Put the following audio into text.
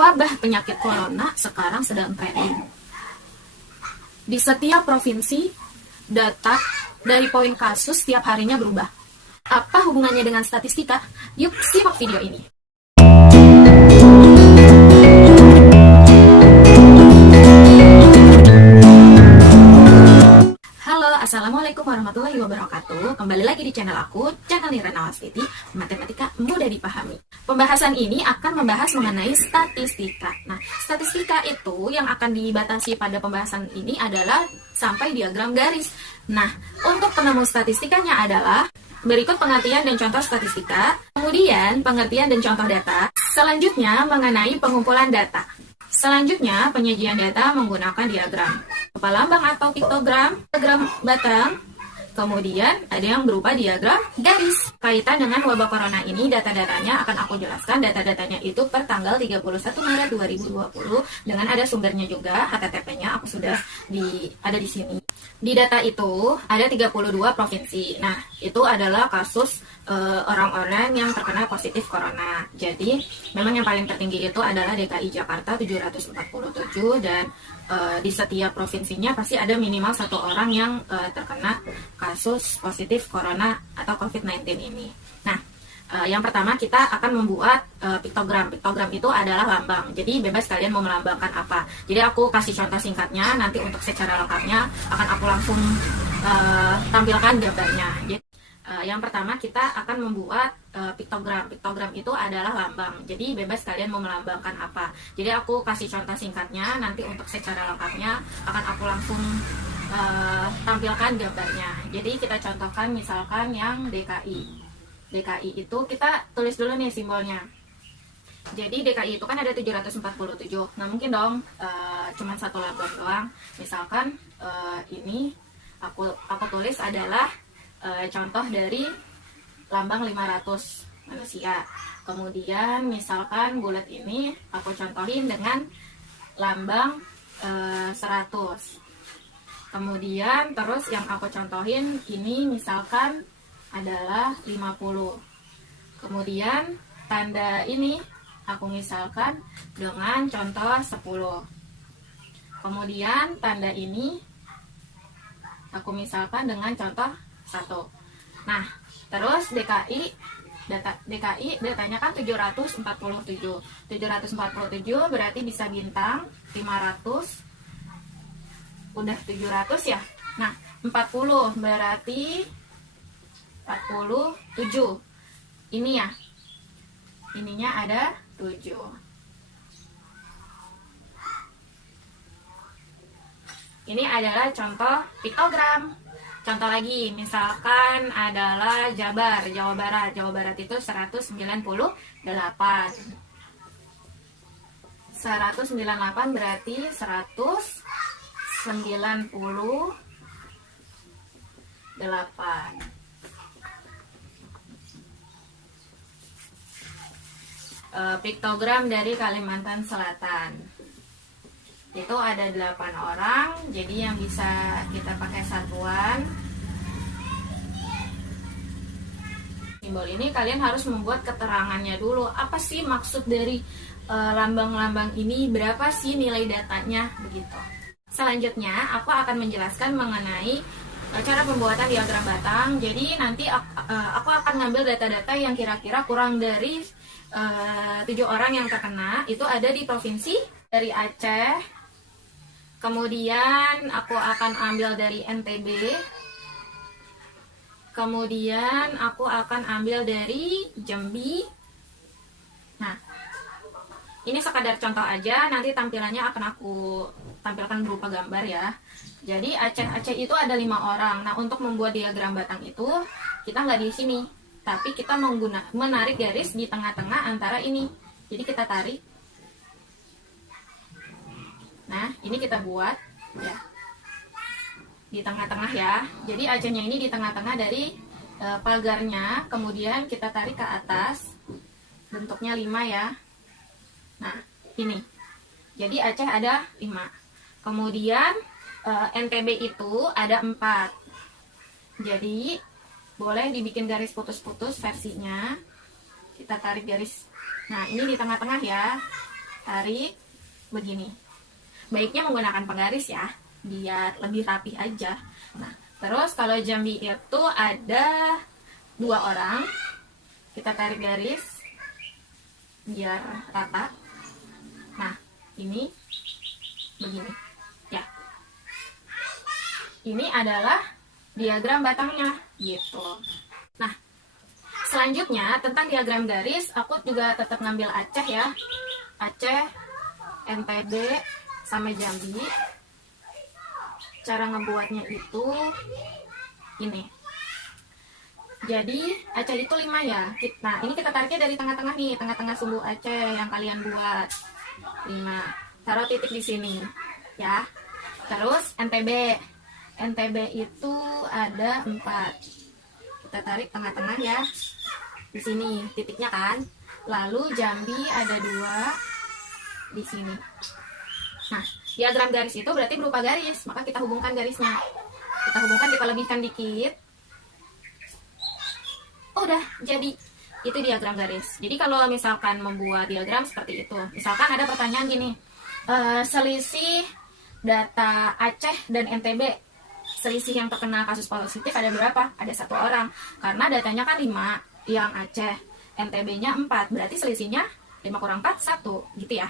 Wabah penyakit corona sekarang sedang trending. Di setiap provinsi, data dari poin kasus setiap harinya berubah. Apa hubungannya dengan statistika? Yuk simak video ini. Halo, assalamualaikum warahmatullahi wabarakatuh. Kembali lagi di channel aku, channel Nirena Wastiti, matematika mudah dipahami. Pembahasan ini akan membahas mengenai statistika. Nah, statistika itu yang akan dibatasi pada pembahasan ini adalah sampai diagram garis. Nah, untuk penemu statistikanya adalah berikut pengertian dan contoh statistika, kemudian pengertian dan contoh data, selanjutnya mengenai pengumpulan data. Selanjutnya, penyajian data menggunakan diagram kepala lambang atau piktogram, diagram batang, kemudian ada yang berupa diagram garis. Kaitan dengan wabah corona ini, data-datanya akan aku jelaskan. Data-datanya itu per tanggal 31 Maret 2020 dengan ada sumbernya juga, HTTP-nya aku sudah ada di sini. Di data itu ada 32 provinsi. Nah, itu adalah kasus orang-orang yang terkena positif corona. Jadi, memang yang paling tertinggi itu adalah DKI Jakarta 747 dan di setiap provinsinya pasti ada minimal satu orang yang terkena kasus positif corona atau COVID-19 ini. Nah, yang pertama kita akan membuat piktogram. Piktogram itu adalah lambang. Jadi bebas kalian mau melambangkan apa. Jadi aku kasih contoh singkatnya. Nanti untuk secara lengkapnya akan aku langsung tampilkan gambarnya. Jadi, yang pertama kita akan membuat piktogram. Piktogram itu adalah lambang. Jadi bebas kalian mau melambangkan apa. Jadi aku kasih contoh singkatnya. Nanti untuk secara lengkapnya akan aku langsung tampilkan gambarnya. Jadi kita contohkan misalkan yang DKI. DKI itu kita tulis dulu nih simbolnya. Jadi DKI itu kan ada 747. Nah mungkin dong cuman satu lambang doang. Misalkan ini aku tulis adalah contoh dari lambang 500 manusia. Kemudian misalkan bulat ini aku contohin dengan lambang 100. Kemudian terus yang aku contohin ini misalkan adalah 50. Kemudian tanda ini aku misalkan dengan contoh 10. Kemudian tanda ini aku misalkan dengan contoh 1. Nah, terus DKI datanya kan 747. 747 berarti bisa bintang 500. Udah 700 ya. Nah, 40 berarti 47. Ini ya. Ininya ada 7. Ini adalah contoh piktogram. Contoh lagi, misalkan adalah Jabar, Jawa Barat. Jawa Barat itu 198. 198 berarti 198. Piktogram dari Kalimantan Selatan. Itu ada 8 orang, jadi yang bisa kita pakai satuan. Simbol ini kalian harus membuat keterangannya dulu. Apa sih maksud dari lambang-lambang ini? Berapa sih nilai datanya? Begitu. Selanjutnya, aku akan menjelaskan mengenai cara pembuatan diagram batang. Jadi nanti aku akan ngambil data-data yang kira-kira kurang dari 7 orang yang terkena. Itu ada di provinsi dari Aceh. Kemudian aku akan ambil dari NTB. Kemudian aku akan ambil dari Jambi. Nah, ini sekadar contoh aja. Nanti tampilannya akan aku tampilkan berupa gambar ya. Jadi Aceh itu ada 5 orang. Nah, untuk membuat diagram batang itu kita nggak di sini, tapi kita menarik garis di tengah-tengah antara ini. Jadi kita tarik. Nah, ini kita buat ya di tengah-tengah ya. Jadi Acehnya ini di tengah-tengah dari pagarnya. Kemudian kita tarik ke atas. Bentuknya 5 ya. Nah, ini. Jadi Aceh ada 5. Kemudian NTB itu ada 4. Jadi boleh dibikin garis putus-putus versinya. Kita tarik garis. Nah, ini di tengah-tengah ya. tarik begini. Baiknya menggunakan penggaris ya, biar lebih rapih aja. Nah, terus kalau Jambi itu ada 2 orang, kita tarik garis biar rata. Nah, ini begini ya. Ini adalah diagram batangnya gitu. Nah, selanjutnya tentang diagram garis, aku juga tetap ngambil Aceh ya. Aceh, NTB, sama Jambi. Cara ngebuatnya itu ini. Jadi Aceh itu 5 ya. Nah, ini kita tariknya dari tengah-tengah nih, tengah-tengah sumbu Aceh yang kalian buat. 5. Taruh titik di sini ya. Terus NTB. NTB itu ada 4. Kita tarik tengah-tengah ya. Di sini titiknya kan. Lalu Jambi ada 2 di sini. Nah, diagram garis itu berarti berupa garis, maka kita hubungkan garisnya. Kita hubungkan, kita lebihkan dikit. Oh, udah jadi. Itu diagram garis. Jadi kalau misalkan membuat diagram seperti itu, misalkan ada pertanyaan gini, selisih data Aceh dan NTB, selisih yang terkena kasus positif ada berapa? Ada 1 orang. Karena datanya kan 5 yang Aceh, NTB-nya 4, berarti selisihnya 5 kurang 4, 1, gitu ya.